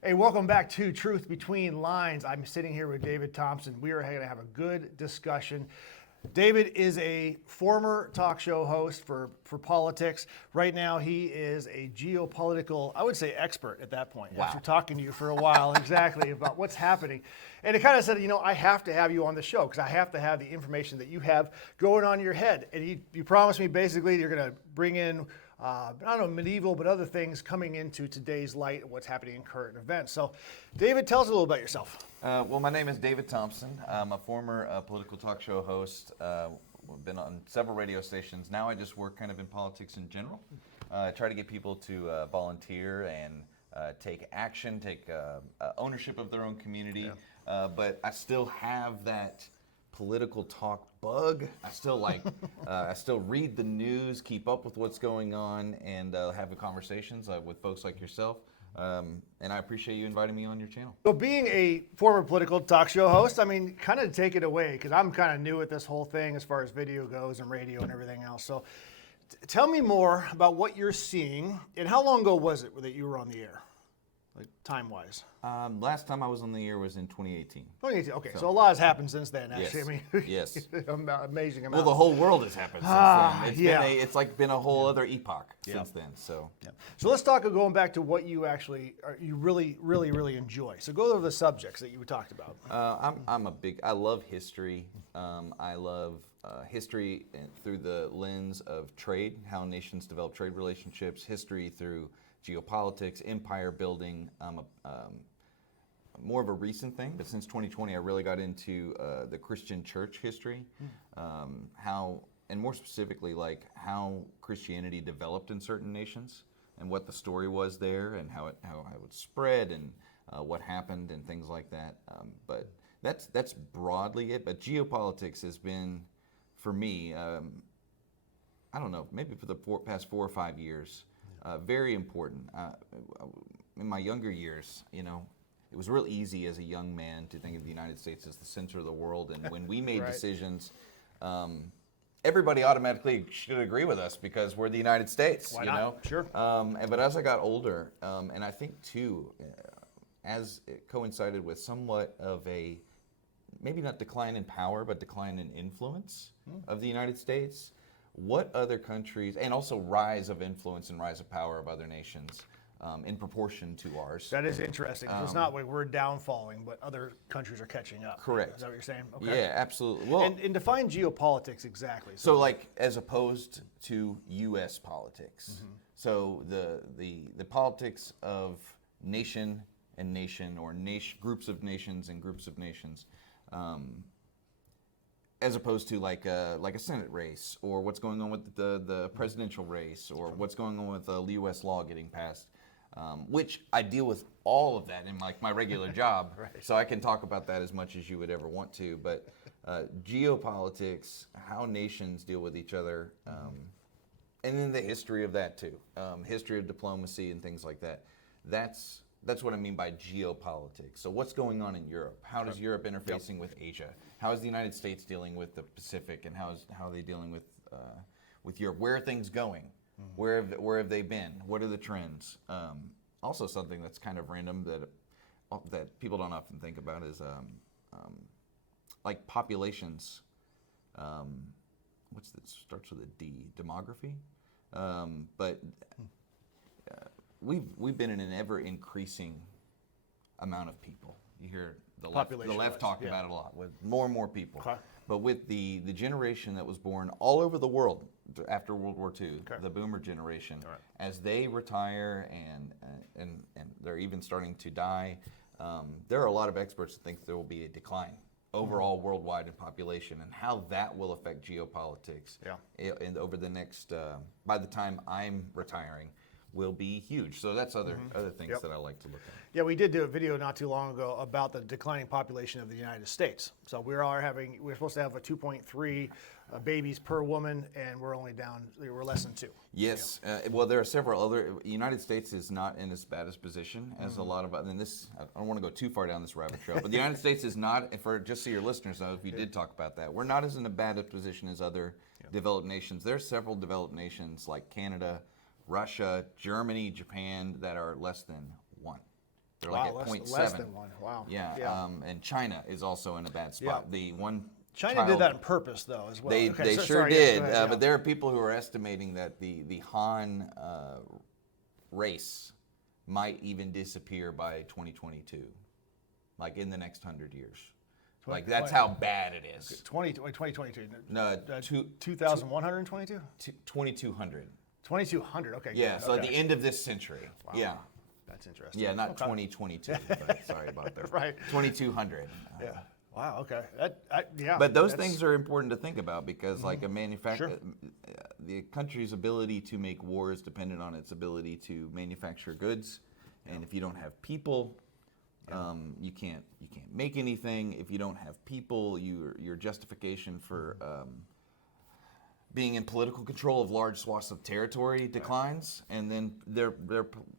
Hey, welcome back to Truth Between Lines. I'm sitting here with David Thompson. We are going to have a good discussion. David is a former talk show host for politics. Right now, he is a geopolitical, I would say, expert at that point. Wow. After talking to you for a while, exactly, about what's happening. And it kind of said, I have to have you on the show because I have to have the information that you have going on in your head. And you promised me basically you're going to bring in I don't know, medieval, but other things coming into today's light and what's happening in current events. So, David, tell us a little about yourself. Well, my name is David Thompson. I'm a former political talk show host. I've been on several radio stations. Now I just work kind of in politics in general. I try to get people to volunteer and take action, take ownership of their own community. Yeah. But I still have that political talk bug. I still I still read the news, keep up with what's going on, and have the conversations with folks like yourself. And I appreciate you inviting me on your channel. So being a former political talk show host, kind of take it away, because I'm kind of new at this whole thing as far as video goes and radio and everything else. So tell me more about what you're seeing, and how long ago was it that you were on the air, like time-wise? Last time I was on the air was in 2018. 2018, okay. So a lot has happened since then, actually. Yes. Yes. Amazing amount. Well, the whole world has happened since then. It's been a whole other epoch since then. So let's talk going back to what you actually you really enjoy. So go over the subjects that you talked about. I love history. I love history through the lens of trade, how nations develop trade relationships, history through geopolitics, empire building. More of a recent thing, but since 2020, I really got into the Christian church history, how, and more specifically, like how Christianity developed in certain nations, and what the story was there, and how it spread, and what happened, and things like that. But that's broadly it. But geopolitics has been, for me, I don't know, maybe for the past 4 or 5 years, very important. In my younger years, it was real easy as a young man to think of the United States as the center of the world, and when we made decisions, everybody automatically should agree with us because we're the United States. Why not? Sure. But as I got older, and I think too, as it coincided with somewhat of a, maybe not decline in power, but decline in influence of the United States, what other countries, and also rise of influence and rise of power of other nations, in proportion to ours. That is interesting. It's not like we're downfalling, but other countries are catching up. Correct. Is that what you're saying? Okay. Yeah, absolutely. Well, and define geopolitics exactly. So like as opposed to U.S. politics. So the politics of nation and nation, or groups of nations and groups of nations, as opposed to like a Senate race, or what's going on with the presidential race, or what's going on with U.S. law getting passed. Which I deal with all of that in my regular job, Right. So I can talk about that as much as you would ever want to. But geopolitics, how nations deal with each other, and then the history of that too, history of diplomacy and things like that. That's what I mean by geopolitics. So what's going on in Europe? How does Europe interfacing with Asia? How is the United States dealing with the Pacific, and how are they dealing with Europe? Where are things going? Where have they been? What are the trends? Also, something that's kind of random that people don't often think about is like populations. Starts with a D? Demography. But we've been in an ever increasing amount of people. You hear the left talk about it a lot, with more and more people. Okay. But with the generation that was born all over the world after World War II, the boomer generation, as they retire and they're even starting to die, there are a lot of experts that think there will be a decline overall worldwide in population, and how that will affect geopolitics. And over the next, by the time I'm retiring, will be huge. So that's other things that I like to look at. Yeah, we did do a video not too long ago about the declining population of the United States. So we're supposed to have a 2.3 babies per woman, and we're less than 2. Yes. Well, there are several other. United States is not in as bad a position as a lot of. And this, I don't want to go too far down this rabbit trail, but the United States is not. Just so your listeners know, if we did talk about that, we're not as in a bad a position as other developed nations. There are several developed nations like Canada, Russia, Germany, Japan that are less than 1. They're like at less, 0.7. less than 1. Wow. Yeah. And China is also in a bad spot. Yeah. The one China did that on purpose, though, as well. They Okay, sure sorry, did. go ahead, But there are people who are estimating that the Han race might even disappear by 2022, like in the next 100 years. Like that's how bad it is. 2022. No, 2,122? 2200. 2,200. Okay. Yeah, good. so okay. at the end of this century. Wow. Yeah. That's interesting. Yeah, not Okay. 2022. But sorry about that. Right. 2200. Yeah. Wow. Okay. Yeah. But those things are important to think about because, like a Sure. the country's ability to make war is dependent on its ability to manufacture goods, and if you don't have people, you can't make anything. If you don't have people, your justification for being in political control of large swaths of territory declines, and then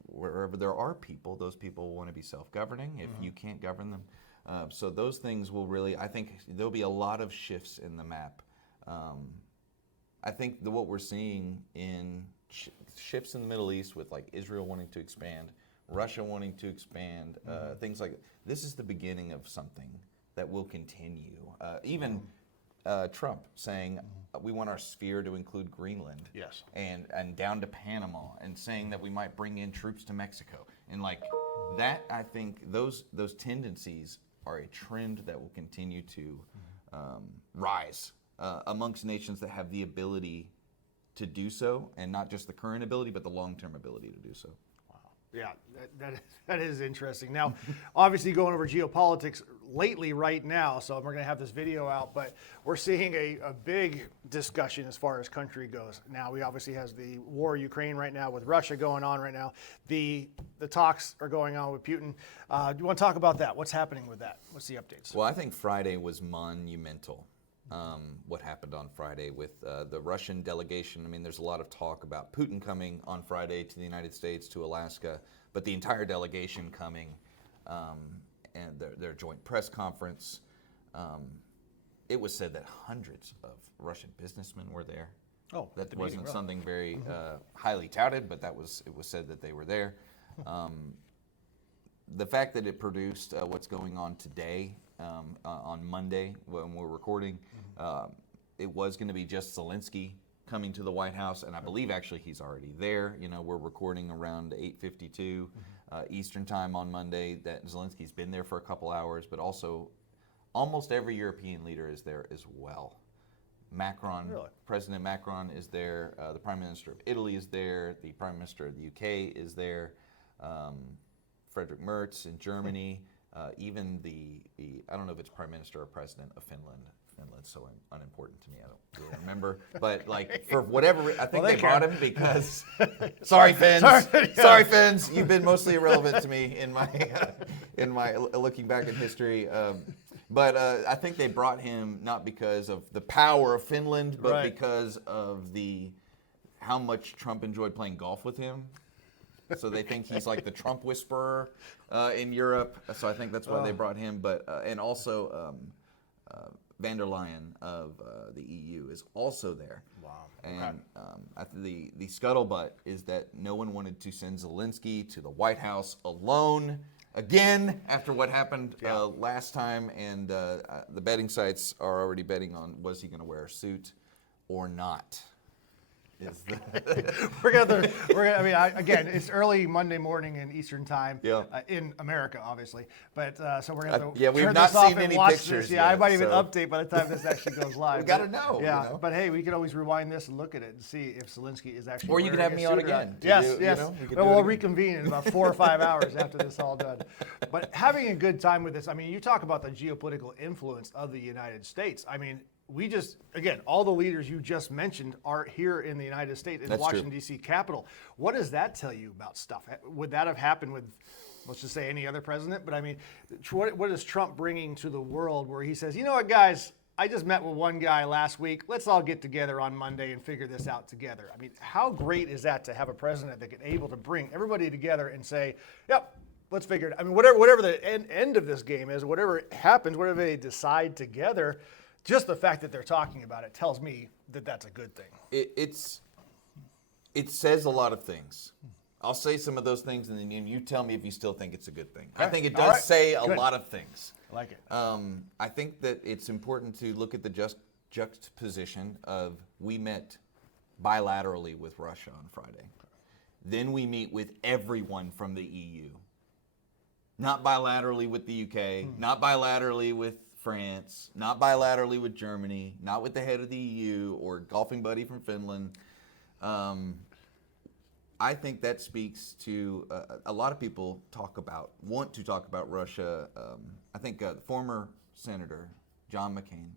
wherever there are people, those people want to be self-governing. If you can't govern them. So those things will really, I think there'll be a lot of shifts in the map. I think what we're seeing in shifts in the Middle East with like Israel wanting to expand, Russia wanting to expand, things like this is the beginning of something that will continue. Even Trump saying we want our sphere to include Greenland, Yes. and down to Panama, and saying that we might bring in troops to Mexico, and like that, I think those tendencies are a trend that will continue to rise amongst nations that have the ability to do so, and not just the current ability, but the long-term ability to do so. Yeah, that is interesting. Now, obviously going over geopolitics lately right now, so we're going to have this video out, but we're seeing a big discussion as far as country goes. Now, we obviously has the war in Ukraine right now with Russia going on right now. The talks are going on with Putin. Do you want to talk about that? What's happening with that? What's the updates? Well, I think Friday was monumental. What happened on Friday with the Russian delegation. I mean, there's a lot of talk about Putin coming on Friday to the United States, to Alaska, but the entire delegation coming and their joint press conference. It was said that hundreds of Russian businessmen were there. Oh, that wasn't something very highly touted, but it was said that they were there. The fact that it produced what's going on today, on Monday when we're recording, it was going to be just Zelensky coming to the White House, and I believe actually he's already there. You know, we're recording around 8:52 Eastern time on Monday. That Zelensky's been there for a couple hours, but also almost every European leader is there as well. Macron, Really? President Macron is there. The Prime Minister of Italy is there. The Prime Minister of the UK is there. Friedrich Merz in Germany. Even the I don't know if it's Prime Minister or President of Finland. Finland's so unimportant to me. I don't really remember. But like for whatever, I think they brought him because. Sorry, Finns. Sorry, Finns. You've been mostly irrelevant to me in my looking back in history. But I think they brought him not because of the power of Finland, but because of how much Trump enjoyed playing golf with him. So they think he's like the Trump whisperer in Europe. So I think that's why they brought him. But and also van der Leyen of the EU is also there. Wow. And the scuttlebutt is that no one wanted to send Zelensky to the White House alone again after what happened last time. And the betting sites are already betting on was he going to wear a suit or not. Again, it's early Monday morning in Eastern time in America, obviously. But so we're gonna we've turn not this off seen and any watch pictures this. yet, I might even so. update by the time this actually goes live. We got to know. Yeah, you know? but hey, we can always rewind this and look at it and see if Zelensky is actually. Or you can have me on again. Yes. We'll reconvene reconvene in about 4 or 5 hours after this all done. But having a good time with this, I mean, you talk about the geopolitical influence of the United States. I mean, all the leaders you just mentioned are here in the United States, in the Washington, D.C. Capitol. What does that tell you about stuff? Would that have happened with, let's just say, any other president? But I mean, what is Trump bringing to the world where he says, you know what, guys, I just met with one guy last week. Let's all get together on Monday and figure this out together. I mean, how great is that to have a president that can able to bring everybody together and say, yep, let's figure it out. I mean, whatever the end of this game is, whatever happens, whatever they decide together, just the fact that they're talking about it tells me that that's a good thing. It says a lot of things. I'll say some of those things, and then you tell me if you still think it's a good thing. I Okay. think it All does right. say a Good. lot of things. I like it. I think that it's important to look at the juxtaposition of we met bilaterally with Russia on Friday. Then we meet with everyone from the EU. Not bilaterally with the UK, not bilaterally with France, not bilaterally with Germany, not with the head of the EU or golfing buddy from Finland. I think that speaks to a lot of people want to talk about Russia. I think the former Senator John McCain,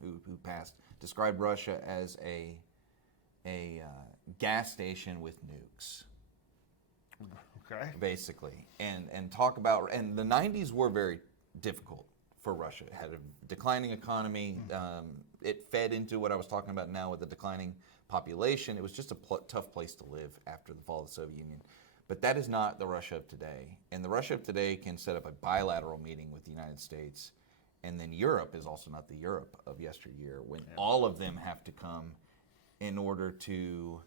who passed, described Russia as a gas station with nukes. Okay. Basically, and talk about, and the 90s were very difficult for Russia. It had a declining economy. It fed into what I was talking about now with the declining population. It was just a tough place to live after the fall of the Soviet Union. But that is not the Russia of today. And the Russia of today can set up a bilateral meeting with the United States. And then Europe is also not the Europe of yesteryear, when all of them have to come in order to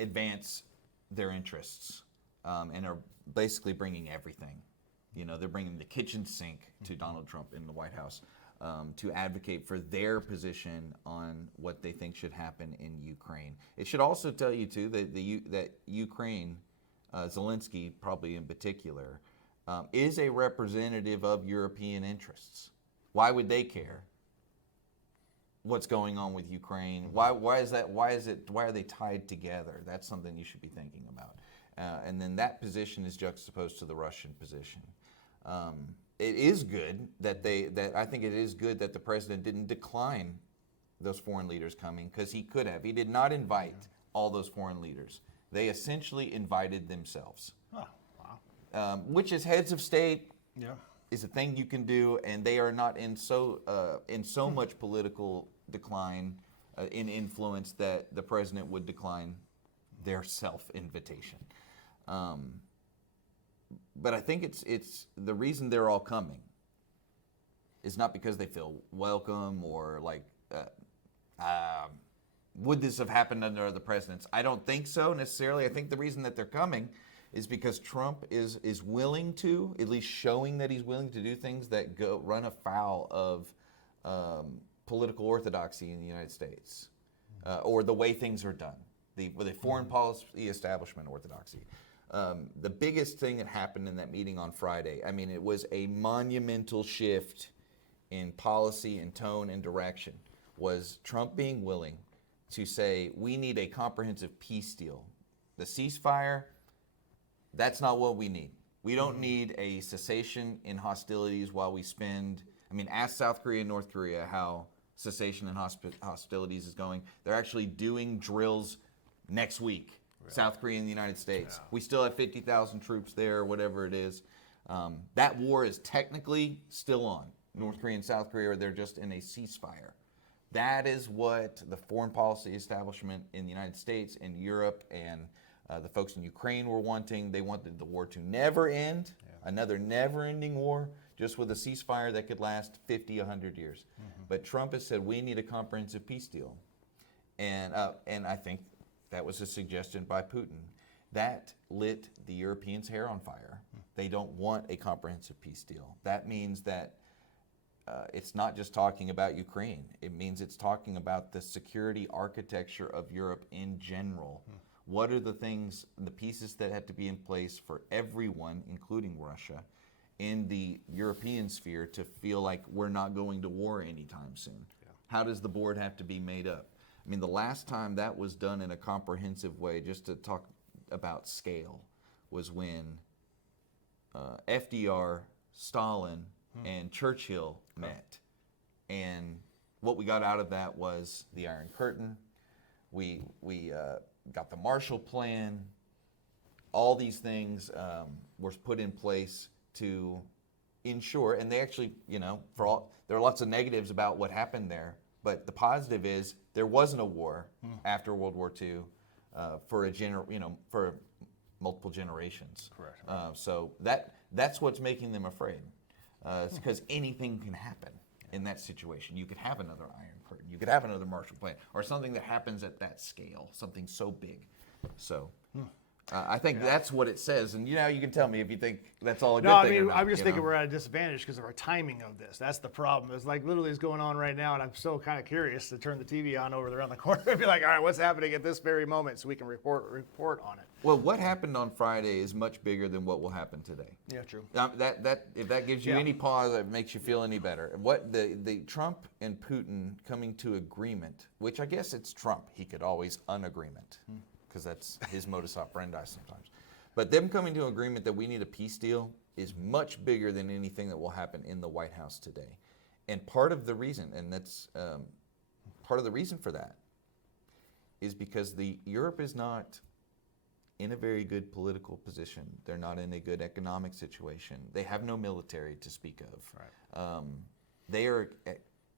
advance their interests, and are basically bringing everything. You know, they're bringing the kitchen sink to Donald Trump in the White House to advocate for their position on what they think should happen in Ukraine. It should also tell you too that Ukraine, Zelensky probably in particular, is a representative of European interests. Why would they care what's going on with Ukraine? Why is that? Why are they tied together? That's something you should be thinking about. And then that position is juxtaposed to the Russian position. It is good that I think it is good that the president didn't decline those foreign leaders coming, because he could have. He did not invite all those foreign leaders. They essentially invited themselves. Oh, wow. Which is heads of state. Yeah. Is a thing you can do, and they are not in so much political decline in influence that the president would decline their self-invitation. But I think it's the reason they're all coming is not because they feel welcome or like would this have happened under other presidents? I don't think so necessarily. I think the reason that they're coming is because Trump is willing to, at least showing that he's willing to do things that run afoul of political orthodoxy in the United States, or the way things are done, with a foreign policy establishment orthodoxy. The biggest thing that happened in that meeting on Friday, I mean, it was a monumental shift in policy and tone and direction, was Trump being willing to say, we need a comprehensive peace deal. The ceasefire, that's not what we need. We don't need a cessation in hostilities while we spend, I mean, ask South Korea and North Korea how cessation in hostilities is going. They're actually doing drills next week, really? South Korea and the United States. Yeah. We still have 50,000 troops there, or whatever it is. That war is technically still on. North Korea and South Korea, they're just in a ceasefire. That is what the foreign policy establishment in the United States and Europe and the folks in Ukraine were wanting. They wanted the war to never end, another never-ending war, just with a ceasefire that could last 50, 100 years. But Trump has said, we need a comprehensive peace deal. And I think that was a suggestion by Putin. That lit the Europeans' hair on fire. They don't want a comprehensive peace deal. That means that it's not just talking about Ukraine. It means it's talking about the security architecture of Europe in general. What are the things, the pieces that have to be in place for everyone, including Russia, in the European sphere to feel like we're not going to war anytime soon? Yeah. How does the board have to be made up? I mean, the last time that was done in a comprehensive way, just to talk about scale, was when FDR, Stalin, and Churchill met. And what we got out of that was the Iron Curtain. We got the Marshall Plan. All these things were put in place to ensure, and they actually, there are lots of negatives about what happened there, but the positive is there wasn't a war after World War II for multiple generations. Correct. So that's what's making them afraid. It's because anything can happen in that situation. You could have another Iron Curtain. You could have another Marshall Plan, or something that happens at that scale, something so big. So I think that's what it says, and you can tell me if you think that's all a good No, I thing or mean, not, I'm just thinking we're at a disadvantage because of our timing of this. That's the problem. It's like literally is going on right now, and I'm so kind of curious to turn the TV on over around the corner and be like, all right, what's happening at this very moment so we can report on it. Well, what happened on Friday is much bigger than what will happen today. Yeah, true. If that gives you any pause, that makes you feel any better. What the Trump and Putin coming to agreement, which I guess it's Trump. He could always unagreement because that's his modus operandi sometimes. But them coming to agreement that we need a peace deal is much bigger than anything that will happen in the White House today. And part of the reason, and that's part of the reason for that, is because Europe is not in a very good political position. They're not in a good economic situation. They have no military to speak of. Right. They are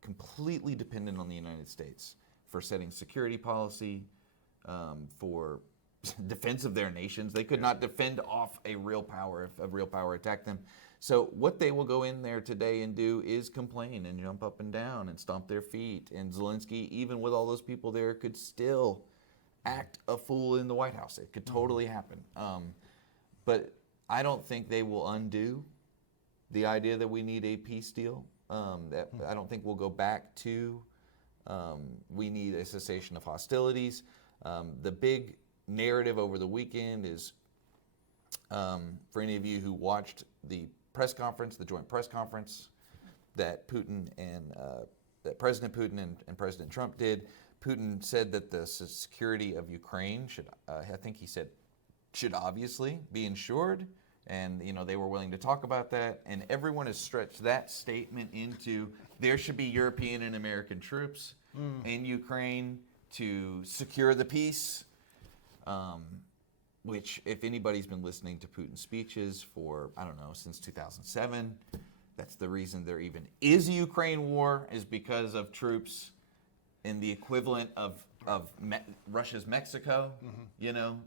completely dependent on the United States for setting security policy, for defense of their nations. They could not defend off a real power if a real power attacked them. So what they will go in there today and do is complain and jump up and down and stomp their feet. And Zelensky, even with all those people there, could still act a fool in the White House. It could totally happen. But I don't think they will undo the idea that we need a peace deal. I don't think we'll go back to we need a cessation of hostilities. The big narrative over the weekend is, for any of you who watched the press conference, the joint press conference that Putin and that President Putin and President Trump did, Putin said that the security of Ukraine should, I think he said, should obviously be ensured, and they were willing to talk about that. And everyone has stretched that statement into there should be European and American troops in Ukraine to secure the peace. Which, if anybody's been listening to Putin's speeches for, I don't know, since 2007, that's the reason there even is a Ukraine war, is because of troops in the equivalent of Russia's Mexico,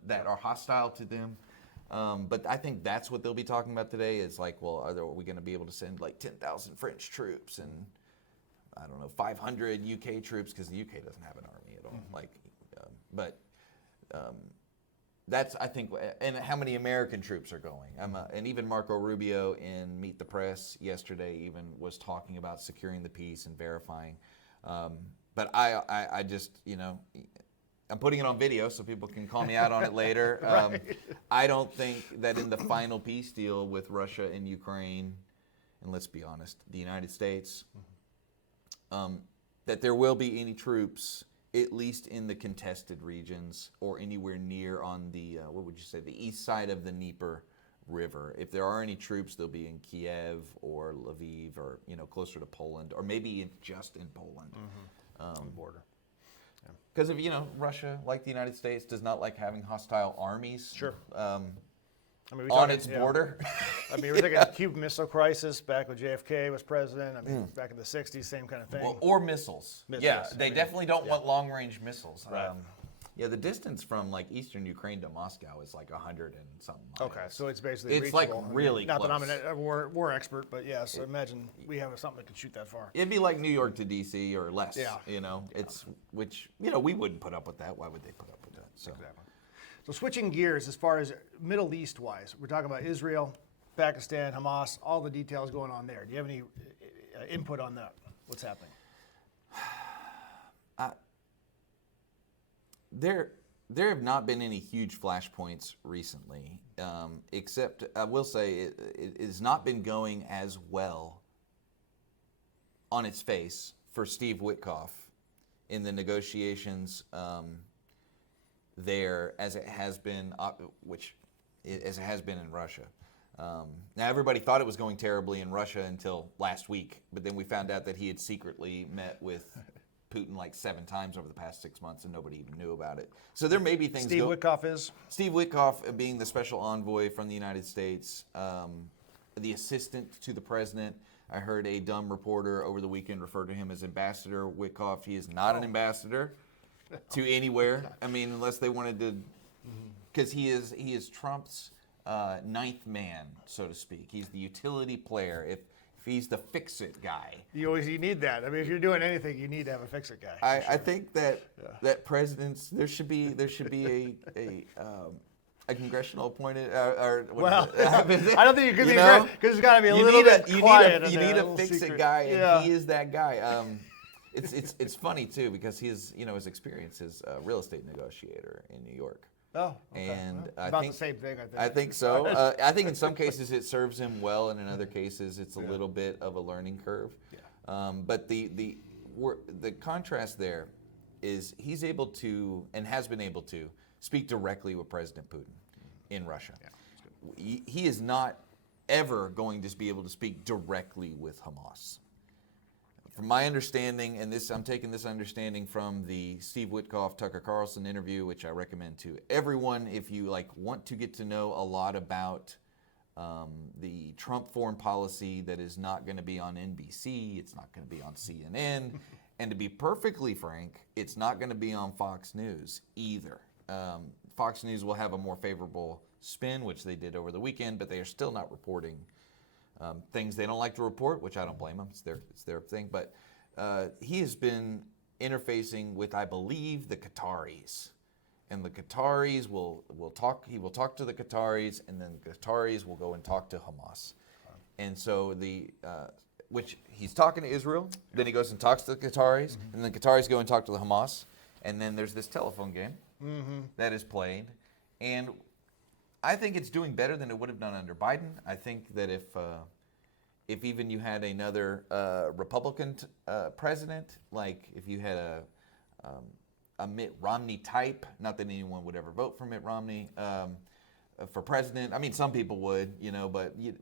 that are hostile to them. But I think that's what they'll be talking about today is like, well, are we going to be able to send like 10,000 French troops and, I don't know, 500 UK troops, because the UK doesn't have an army at all. That's, I think, and how many American troops are going. And even Marco Rubio in Meet the Press yesterday even was talking about securing the peace and verifying. But I just, I'm putting it on video so people can call me out on it later. Right. I don't think that in the final peace deal with Russia and Ukraine, and let's be honest, the United States, that there will be any troops, at least in the contested regions or anywhere near on the, the east side of the Dnieper River. If there are any troops, they'll be in Kiev or Lviv or, closer to Poland, or maybe just in Poland. On the border. Because of, Russia, like the United States, does not like having hostile armies. Sure. On its border. I mean, we're thinking Cuban Missile Crisis back when JFK was president. I mean, back in the 60s, same kind of thing. Well, or missiles. Yeah, they definitely don't want long-range missiles. Right. The distance from like eastern Ukraine to Moscow is like 100 and something miles. Okay, so it's basically it's reachable. like really not close. Not that I'm a war expert, but yeah, so imagine we have something that can shoot that far. It'd be like New York to D.C. or less. Yeah. It's which we wouldn't put up with that. Why would they put up with that? So. Exactly. So switching gears, as far as Middle East-wise, we're talking about Israel, Pakistan, Hamas, all the details going on there. Do you have any input on that? What's happening? There have not been any huge flashpoints recently, except I will say it has not been going as well on its face for Steve Witkoff in the negotiations there as it has been, as it has been in Russia. Now everybody thought it was going terribly in Russia until last week, but then we found out that he had secretly met with Putin like 7 times over the past 6 months, and nobody even knew about it. So there may be things. Steve Witkoff is? Steve Witkoff being the special envoy from the United States, the assistant to the president. I heard a dumb reporter over the weekend refer to him as Ambassador Witkoff. He is not an ambassador to anywhere. I mean, unless they wanted to, because he is Trump's ninth man, so to speak. He's the utility player. If he's the fix-it guy. You need that. I mean, if you're doing anything, you need to have a fix-it guy. I think that that presidents there should be a congressional appointed, or what Well, is it? I don't think you could be know? because there's got to be a You little need a- bit you quiet. need a, in you there, need a a little fix-it secret. guy, and Yeah. he is that guy. It's funny too because his experience is a real estate negotiator in New York. Oh, okay. And Well, I about think the same thing. I think. I think so. I think in some cases it serves him well, and in other cases it's a little bit of a learning curve. Yeah. But the contrast there is he's able to and has been able to speak directly with President Putin in Russia. Yeah, he is not ever going to be able to speak directly with Hamas. From my understanding, and this I'm taking this understanding from the Steve Witkoff, Tucker Carlson interview, which I recommend to everyone if you want to get to know a lot about the Trump foreign policy that is not going to be on NBC, it's not going to be on CNN, and to be perfectly frank, it's not going to be on Fox News either. Fox News will have a more favorable spin, which they did over the weekend, but they are still not reporting things they don't like to report, which I don't blame them. It's their thing. But he has been interfacing with, I believe, the Qataris, and the Qataris will talk. He will talk to the Qataris, and then the Qataris will go and talk to Hamas. And so which he's talking to Israel, then he goes and talks to the Qataris, and then the Qataris go and talk to the Hamas, and then there's this telephone game that is played, and I think it's doing better than it would have done under Biden. I think that if even you had another Republican president, like if you had a Mitt Romney type, not that anyone would ever vote for Mitt Romney for president. I mean, some people would,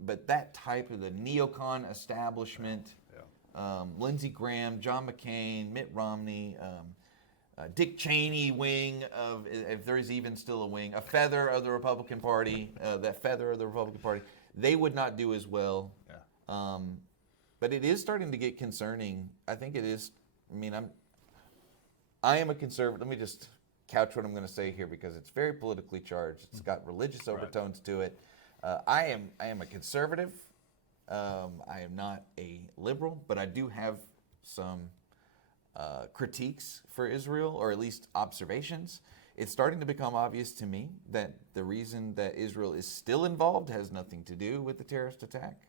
but that type of the neocon establishment, Lindsey Graham, John McCain, Mitt Romney, Dick Cheney wing of, if there is even still a wing, a feather of the Republican Party, they would not do as well. Yeah. But it is starting to get concerning. I think it is. I mean, I am a conservative. Let me just couch what I'm going to say here because it's very politically charged. It's got religious overtones to it. I am a conservative. I am not a liberal, but I do have some critiques for Israel, or at least observations. It's starting to become obvious to me that the reason that Israel is still involved has nothing to do with the terrorist attack.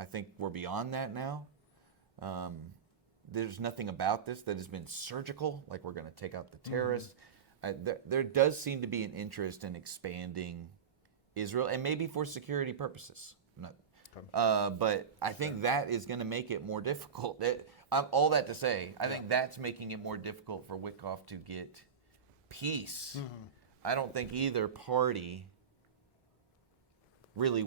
I think we're beyond that now. There's nothing about this that has been surgical, like we're going to take out the terrorists. There does seem to be an interest in expanding Israel, and maybe for security purposes. But I think that is going to make it more difficult. All that to say, I think that's making it more difficult for Witkoff to get peace. I don't think either party really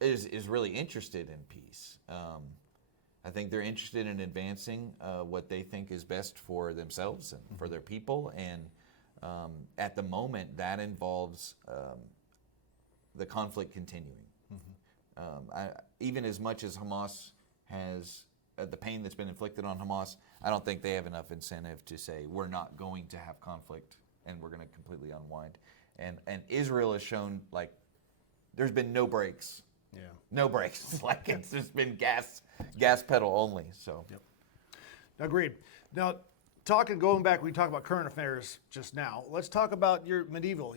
is really interested in peace. I think they're interested in advancing what they think is best for themselves and for their people. And at the moment, that involves the conflict continuing. Even as much as Hamas has the pain that's been inflicted on Hamas, I don't think they have enough incentive to say we're not going to have conflict and we're going to completely unwind. And Israel has shown there's been no breaks. Yeah. No breaks. It's just been gas pedal only. So. Yep. Agreed. Now, going back, we talked about current affairs just now. Let's talk about your medieval,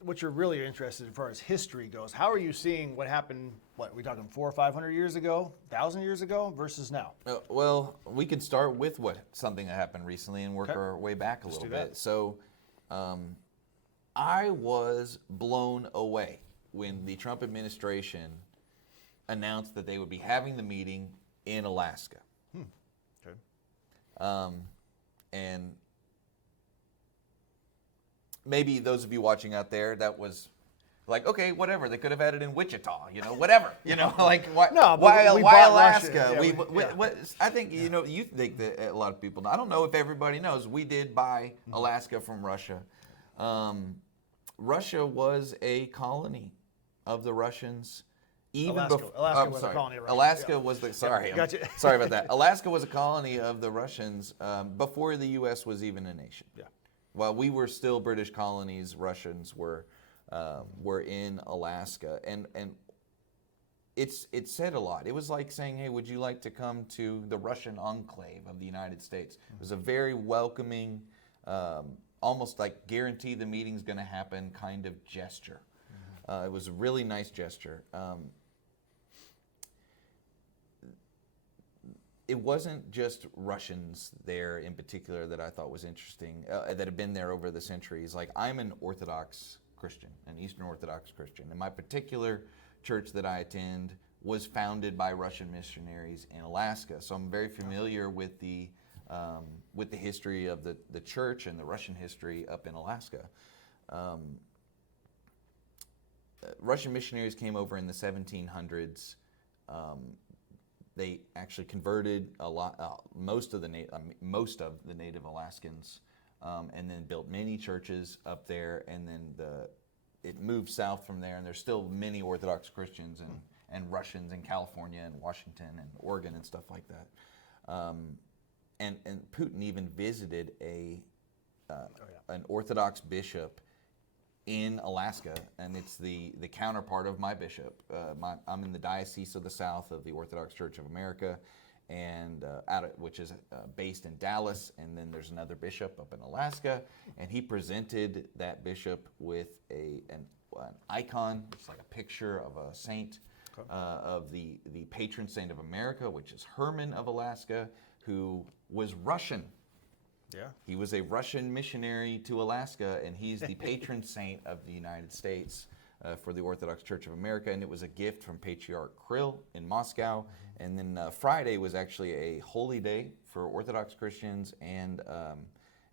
what you're really interested in as far as history goes. How are you seeing what happened? What are we talking 400 or 500 years ago, 1,000 years ago versus now? Well, we can start with something that happened recently and work our way back a little bit. So, I was blown away when the Trump administration announced that they would be having the meeting in Alaska. Okay. And maybe those of you watching out there, that was okay, whatever. They could have had it in Wichita, whatever. Why Alaska? I think, you think that a lot of people know. I don't know if everybody knows. We did buy Alaska from Russia. Russia was a colony of the Russians. Alaska was a colony of Russia. Alaska was sorry about that. Alaska was a colony of the Russians before the U.S. was even a nation. Yeah. While we were still British colonies, Russians were in Alaska, and it said a lot. It was like saying, "Hey, would you like to come to the Russian enclave of the United States?" It was a very welcoming almost like guarantee the meeting's going to happen kind of gesture. It was a really nice gesture. It wasn't just Russians there in particular that I thought was interesting, that have been there over the centuries. Like, I'm an Orthodox Christian, an Eastern Orthodox Christian, and my particular church that I attend was founded by Russian missionaries in Alaska. So I'm very familiar with the history of the church and the Russian history up in Alaska. Russian missionaries came over in the 1700s. They actually converted most of the native Alaskans, and then built many churches up there. And then it moved south from there. And there's still many Orthodox Christians and Russians in California and Washington and Oregon and stuff like that. And Putin even visited an Orthodox bishop in Alaska, and it's the counterpart of my bishop. I'm in the Diocese of the South of the Orthodox Church of America, and which is based in Dallas, and then there's another bishop up in Alaska, and he presented that bishop with an icon. It's like a picture of a saint, of the patron saint of America, which is Herman of Alaska, who was Russian. Yeah. He was a Russian missionary to Alaska, and he's the patron saint of the United States for the Orthodox Church of America, and it was a gift from Patriarch Kirill in Moscow. And then Friday was actually a holy day for Orthodox Christians and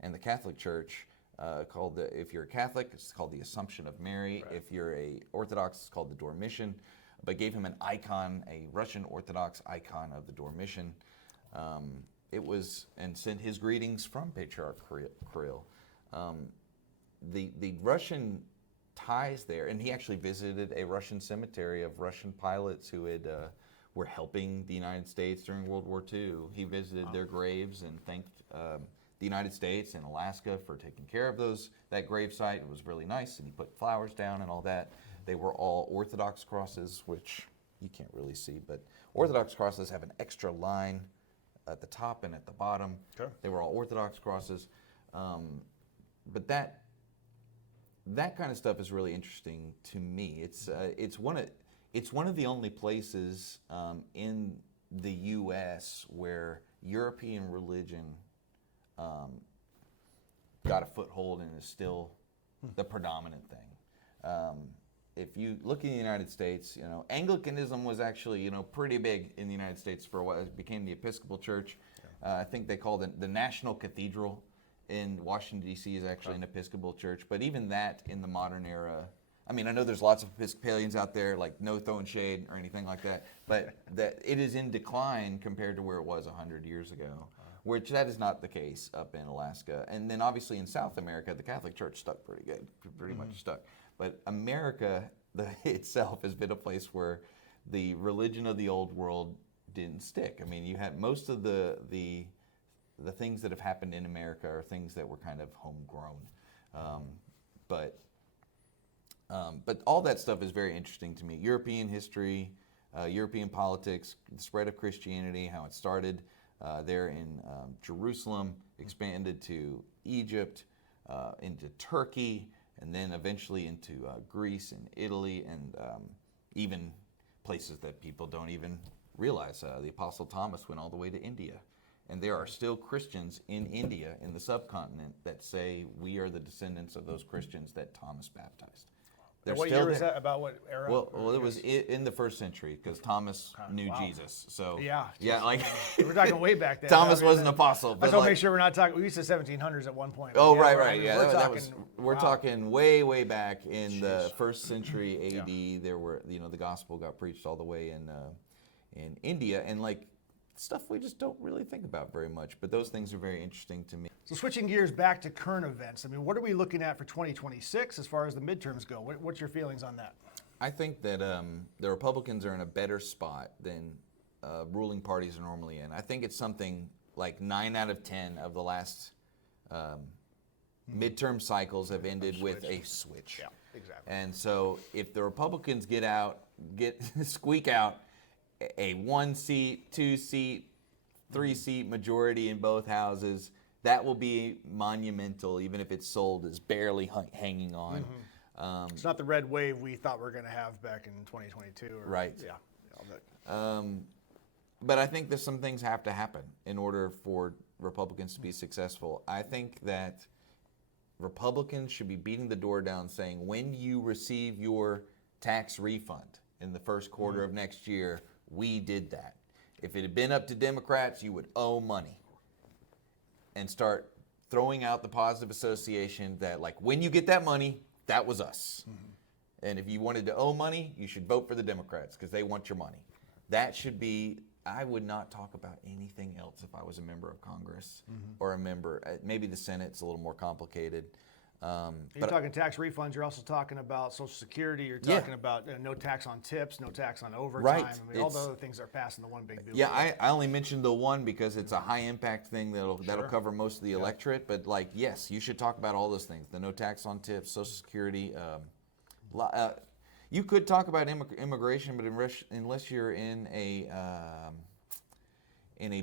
the Catholic Church. If you're a Catholic, it's called the Assumption of Mary. Right. If you're a Orthodox, it's called the Dormition. But gave him an icon, a Russian Orthodox icon of the Dormition. And sent his greetings from Patriarch Kirill. The Russian ties there, and he actually visited a Russian cemetery of Russian pilots who were helping the United States during World War II. He visited their graves and thanked the United States and Alaska for taking care of that gravesite. It was really nice, and he put flowers down and all that. They were all Orthodox crosses, which you can't really see, but Orthodox crosses have an extra line at the top and at the bottom. Okay. They were all Orthodox crosses. But that kind of stuff is really interesting to me. It's one of the only places in the U.S. where European religion got a foothold and is still the predominant thing. If you look in the United States, Anglicanism was actually, pretty big in the United States for a while. It became the Episcopal Church. I think they called it the National Cathedral in Washington, D.C. is actually an Episcopal church. But even that in the modern era, I mean, I know there's lots of Episcopalians out there, like no throwing shade or anything like that, but that it is in decline compared to where it was 100 years ago, which that is not the case up in Alaska. And then obviously in South America, the Catholic Church stuck pretty good, pretty much stuck. But America itself has been a place where the religion of the old world didn't stick. I mean, you had most of the things that have happened in America are things that were kind of homegrown. But all that stuff is very interesting to me. European history, European politics, the spread of Christianity, how it started there in Jerusalem, expanded to Egypt, into Turkey, and then eventually into Greece and Italy, and even places that people don't even realize. The Apostle Thomas went all the way to India. And there are still Christians in India, in the subcontinent, that say we are the descendants of those Christians that Thomas baptized. And what year was that? About what era? Well, it was in the first century, because Thomas knew Jesus. So like we're talking way back then. Thomas was an apostle. I just want to make sure we're not talking. We used to 1700s at one point. Oh, right. Yeah, we're talking way back in the first century AD. There were, the gospel got preached all the way in India, and stuff we just don't really think about very much. But those things are very interesting to me. So switching gears back to current events, I mean, what are we looking at for 2026 as far as the midterms go? What's your feelings on that? I think that the Republicans are in a better spot than ruling parties are normally in. I think it's something like 9 out of 10 of the last midterm cycles have ended with a switch. Yeah, exactly. And so if the Republicans squeak out a 1-seat, 2-seat, 3-seat majority in both houses, that will be monumental, even if it's sold as barely hanging on. It's not the red wave we thought we were going to have back in 2022. Right. Yeah. All that. But I think that some things have to happen in order for Republicans to be successful. I think that Republicans should be beating the door down saying, when you receive your tax refund in the first quarter of next year, we did that. If it had been up to Democrats, you would owe money. And start throwing out the positive association that, like, when you get that money, that was us. And if you wanted to owe money, you should vote for the Democrats because they want your money. That should be, I would not talk about anything else if I was a member of Congress or a member, maybe the Senate's a little more complicated. You're talking tax refunds. You're also talking about Social Security. You're talking about no tax on tips, no tax on overtime. Right. I mean, all the other things are passing the one big bill. Yeah, I only mentioned the one because it's a high impact thing that'll cover most of the electorate. But like, yes, you should talk about all those things: the no tax on tips, Social Security. You could talk about immigration, but unless you're in a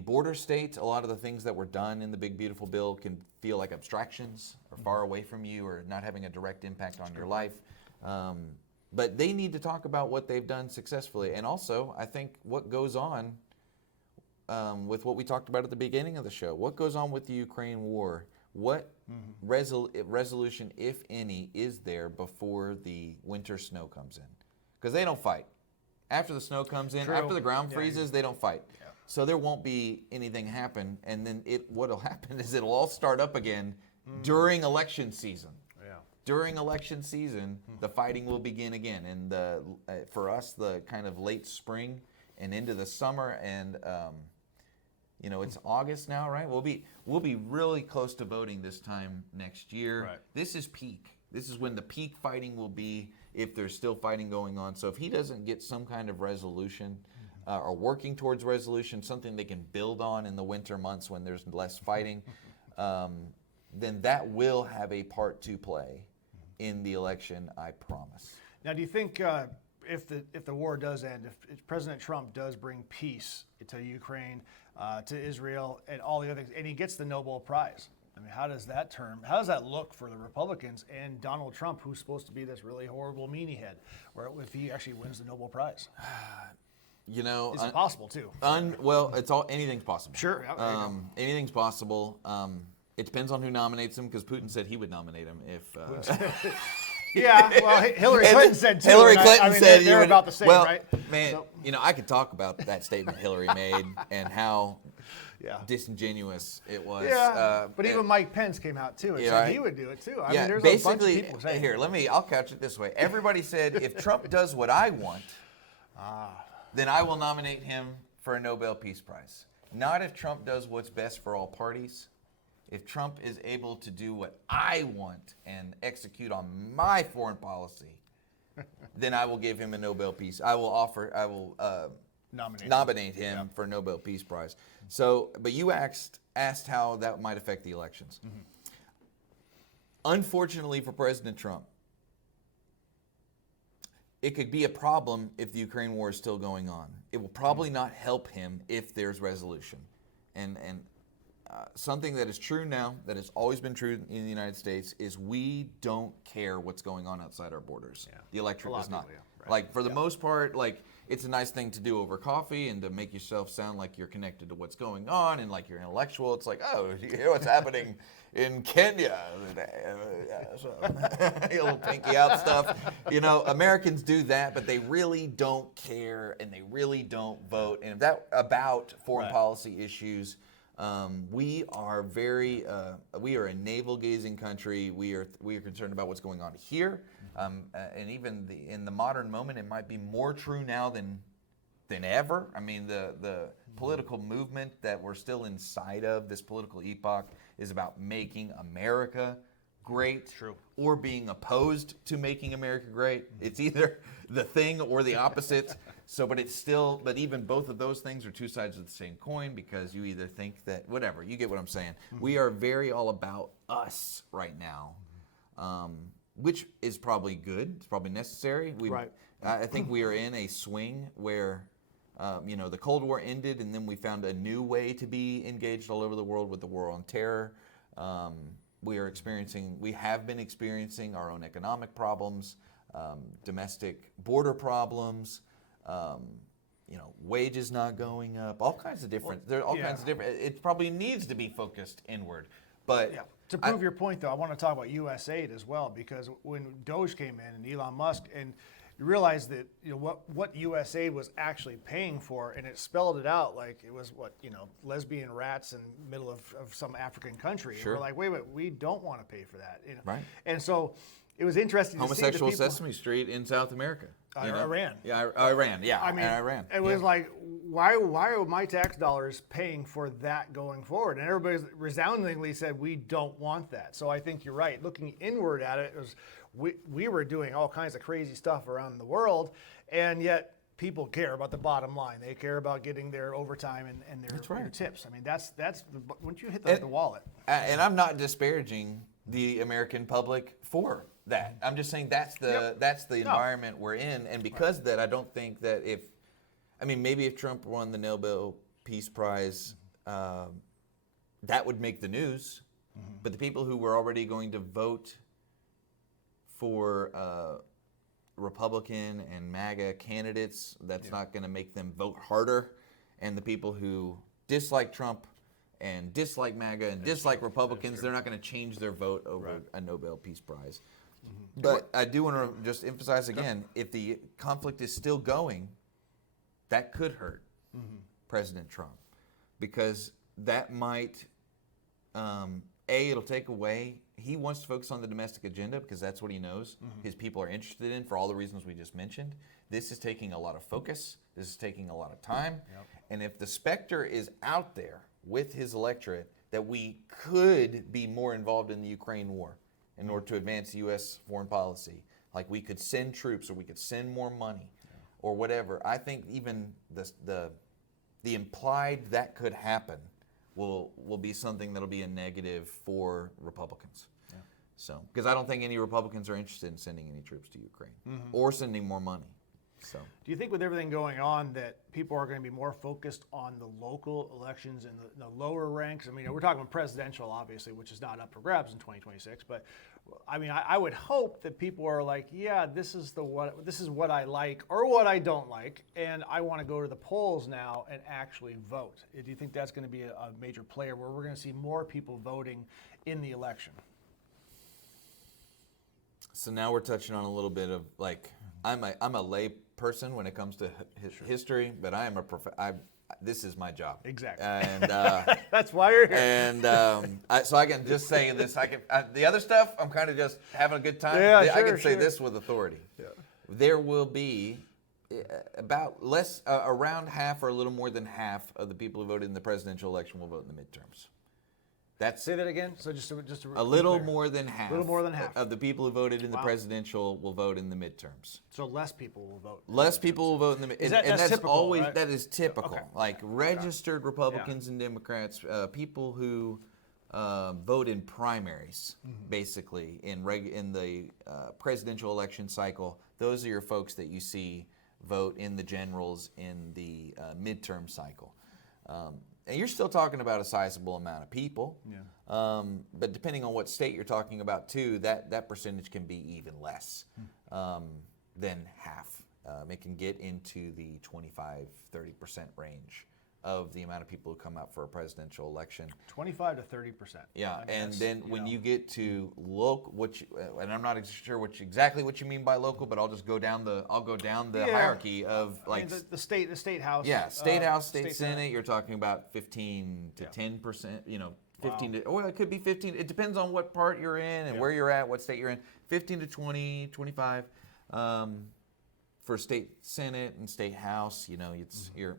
border state, a lot of the things that were done in the big beautiful bill can feel like abstractions or far away from you or not having a direct impact on your life. But they need to talk about what they've done successfully. And also, I think what goes on with what we talked about at the beginning of the show, what goes on with the Ukraine war, what resolution, if any, is there before the winter snow comes in? Because they don't fight. After the snow comes in, after the ground freezes, they don't fight. Yeah. So there won't be anything happen, and then what'll happen is it'll all start up again during election season. Yeah. During election season, the fighting will begin again, and for us, the kind of late spring and into the summer, and it's August now, right? We'll be really close to voting this time next year. Right. This is peak. This is when the peak fighting will be, if there's still fighting going on. So if he doesn't get some kind of resolution or working towards resolution, something they can build on in the winter months when there's less fighting, then that will have a part to play in the election, I promise. Now, do you think if the war does end, if President Trump does bring peace to Ukraine, to Israel, and all the other things, and he gets the Nobel Prize, I mean, how does that look for the Republicans and Donald Trump, who's supposed to be this really horrible meanie head, or if he actually wins the Nobel Prize? Is it possible too? Well, anything's possible. Sure. Anything's possible. It depends on who nominates him, because Putin said he would nominate him if. Yeah, well, Hillary Clinton said too. Hillary Clinton said they're about the same, right? Man, I could talk about that statement Hillary made and how disingenuous it was. Yeah, but even Mike Pence came out too and said he would do it too. I mean, there's a bunch of people saying. I'll couch it this way. Everybody said, if Trump does what I want, then I will nominate him for a Nobel Peace Prize. Not if Trump does what's best for all parties. If Trump is able to do what I want and execute on my foreign policy, then I will give him a Nobel Peace. I will nominate him for a Nobel Peace Prize. So, but you asked how that might affect the elections. Unfortunately for President Trump, it could be a problem if the Ukraine war is still going on. It will probably not help him if there's resolution. And something that is true now, that has always been true in the United States, is we don't care what's going on outside our borders. Yeah. The electorate does not. Right. Like, for the most part, like, it's a nice thing to do over coffee and to make yourself sound like you're connected to what's going on and like you're intellectual. It's like, oh, you hear what's happening in Kenya? A little pinky out stuff. Americans do that, but they really don't care and they really don't vote. And about foreign policy issues. We are a navel-gazing country. We are concerned about what's going on here, and even in the modern moment, it might be more true now than ever. I mean, the political movement that we're still inside of, this political epoch, is about making America great, or being opposed to making America great. It's either the thing or the opposite. But even both of those things are two sides of the same coin, because you either think that, whatever, you get what I'm saying. We are very all about us right now, which is probably good. It's probably necessary. I think we are in a swing where, the Cold War ended, and then we found a new way to be engaged all over the world with the war on terror. We have been experiencing our own economic problems, domestic border problems, wages not going up, all kinds of different. There are all kinds of different. It probably needs to be focused inward, but to prove your point, though, I want to talk about U.S. aid as well, because when Doge came in and Elon Musk, and you realize that what U.S. aid was actually paying for, and it spelled it out like it was lesbian rats in the middle of some African country. Sure. And we're like, wait, we don't want to pay for that. Right. And so it was interesting to see the homosexual people, Sesame Street in South America. Iran. Yeah, Iran. Yeah, I mean, Iran. It was like, why are my tax dollars paying for that going forward? And everybody resoundingly said, we don't want that. So I think you're right. Looking inward at it, we were doing all kinds of crazy stuff around the world, and yet people care about the bottom line. They care about getting their overtime and their tips. I mean, that's once you hit the wallet. And I'm not disparaging the American public for that. I'm just saying that's the environment we're in, and because of that, I don't think that maybe if Trump won the Nobel Peace Prize, that would make the news. Mm-hmm. But the people who were already going to vote for Republican and MAGA candidates, that's not going to make them vote harder. And the people who dislike Trump and dislike MAGA and dislike Republicans, they're not going to change their vote over a Nobel Peace Prize. Mm-hmm. But I do want to just emphasize again, if the conflict is still going, that could hurt President Trump, because that might, it'll take away. He wants to focus on the domestic agenda because that's what he knows his people are interested in for all the reasons we just mentioned. This is taking a lot of focus. This is taking a lot of time. Yep. And if the specter is out there with his electorate that we could be more involved in the Ukraine war in order to advance U.S. foreign policy, like we could send troops or we could send more money or whatever, I think even the implied that could happen will be something that'll be a negative for Republicans. Yeah. So, because I don't think any Republicans are interested in sending any troops to Ukraine or sending more money. So, do you think with everything going on that people are going to be more focused on the local elections and the lower ranks? I mean, we're talking presidential, obviously, which is not up for grabs in 2026. But I mean, I would hope that people are like, yeah, this is what I like or what I don't like, and I want to go to the polls now and actually vote. Do you think that's going to be a major player where we're going to see more people voting in the election? So now we're touching on a little bit of like, I'm a lay person when it comes to history, but I am this is my job. Exactly. And that's why you're here. And so I can just say this. The other stuff, I'm kind of just having a good time. Yeah, I can say this with authority. Yeah. There will be around half or a little more than half of the people who voted in the presidential election will vote in the midterms. Say that again. So just a little more than half. A little more than half of the people who voted in the presidential will vote in the midterms. So less people will vote. Less people will vote in the midterms. And that's typical, always right? That is typical. Okay. Like registered Republicans and Democrats, people who vote in primaries, basically in the presidential election cycle. Those are your folks that you see vote in the generals in the midterm cycle. And you're still talking about a sizable amount of people. Yeah. But depending on what state you're talking about too, that percentage can be even less than half. It can get into the 25-30% range of the amount of people who come out for a presidential election. 25 to 30%. Yeah, and then when you get to local, and I'm not sure exactly what you mean by local, but I'll just go down the hierarchy of like the state house. Yeah, state house, state senate. You're talking about 15 to 10%. 15 to, or it could be 15. It depends on what part you're in and where you're at, what state you're in. 15 to 20, 25 for state senate and state house. You're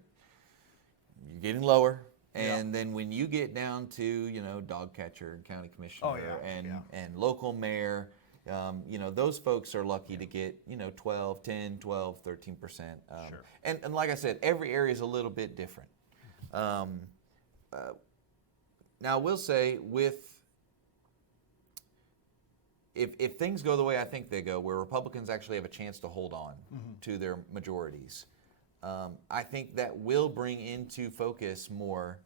getting lower, and then when you get down to dog catcher, county commissioner, and local mayor, those folks are lucky to get 10, 12, 13%. Sure. And like I said, every area is a little bit different. Now I will say if things go the way I think they go, where Republicans actually have a chance to hold on to their majorities, I think that will bring into focus more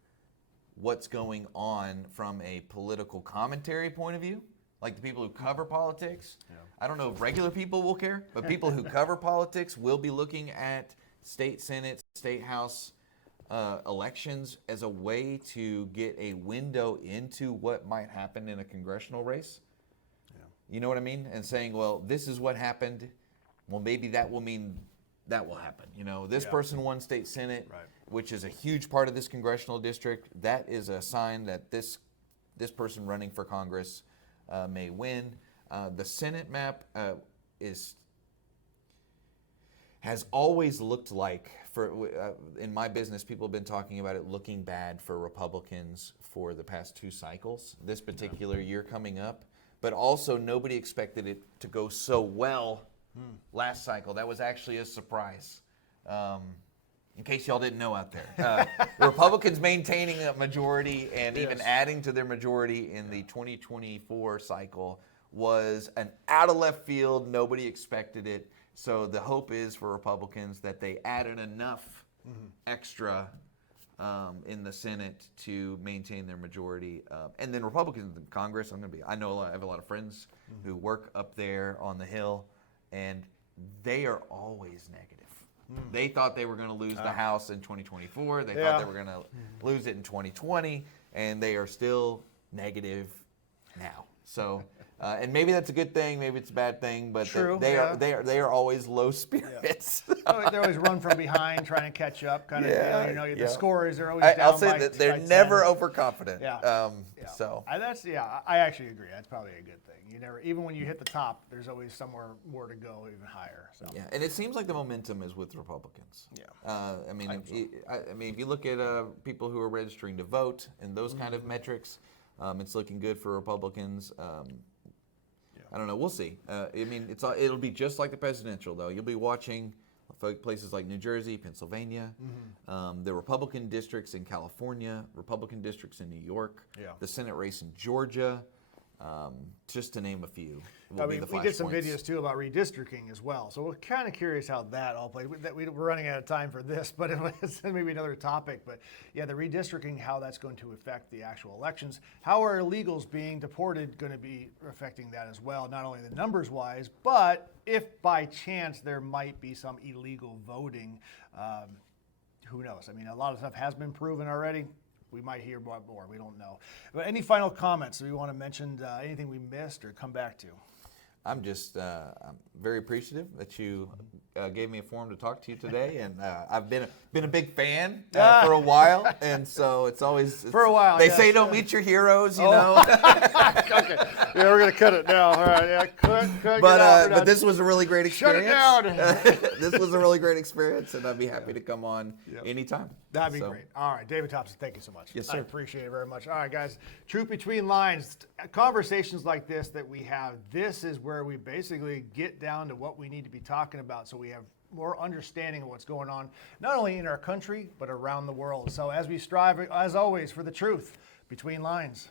what's going on from a political commentary point of view. Like the people who cover politics. Yeah. I don't know if regular people will care, but people who cover politics will be looking at state Senate, state House elections as a way to get a window into what might happen in a congressional race. Yeah. You know what I mean? And saying, well, this is what happened. Well, maybe that will mean that will happen. You know, this person won state Senate, which is a huge part of this congressional district. That is a sign that this person running for Congress may win. The Senate map has always looked like, in my business, people have been talking about it looking bad for Republicans for the past 2 cycles. This particular year coming up, but also nobody expected it to go so well last cycle. That was actually a surprise. In case y'all didn't know out there, the Republicans maintaining a majority and even adding to their majority in the 2024 cycle was an out of left field. Nobody expected it. So the hope is for Republicans that they added enough extra in the Senate to maintain their majority. And then Republicans in Congress, I have a lot of friends who work up there on the Hill, and they are always negative. They thought they were going to lose the House in 2024. They thought they were going to lose it in 2020, and they are still negative now. So, and maybe that's a good thing, maybe it's a bad thing, but they are always low spirits. Yeah. They always run from behind, trying to catch up, kind of deal. You know, the scores are always down. I'll say that they're never overconfident. So I actually agree. That's probably a good thing. Even when you hit the top, there's always somewhere more to go, even higher. So. Yeah, and it seems like the momentum is with Republicans. Yeah. If you look at people who are registering to vote and those kind of metrics, it's looking good for Republicans. I don't know. We'll see. It'll be just like the presidential, though. You'll be watching places like New Jersey, Pennsylvania, the Republican districts in California, Republican districts in New York, the Senate race in Georgia. Just to name a few. We did some videos too about redistricting as well, so we're kind of curious how that all plays. We're running out of time for this, but it's maybe another topic. But yeah, the redistricting, how that's going to affect the actual elections. How are illegals being deported going to be affecting that as well? Not only the numbers wise, but if by chance there might be some illegal voting, who knows? A lot of stuff has been proven already. We might hear more. We don't know. But any final comments? Do we want to mention anything we missed or come back to? I'm very appreciative that you gave me a forum to talk to you today, and I've been a big fan for a while, and so it's always for a while. They say don't meet your heroes, you know. Okay, yeah, we're gonna cut it now. All right, yeah, cut. But this was a really great experience. Shut it down. This was a really great experience, and I'd be happy to come on anytime. That'd be great. All right, David Thompson, thank you so much. Yes, sir. I appreciate it very much. All right, guys, Truth Between Lines, conversations like this that we have, this is where we basically get down to what we need to be talking about so we have more understanding of what's going on, not only in our country, but around the world. So as we strive, as always, for the truth between lines.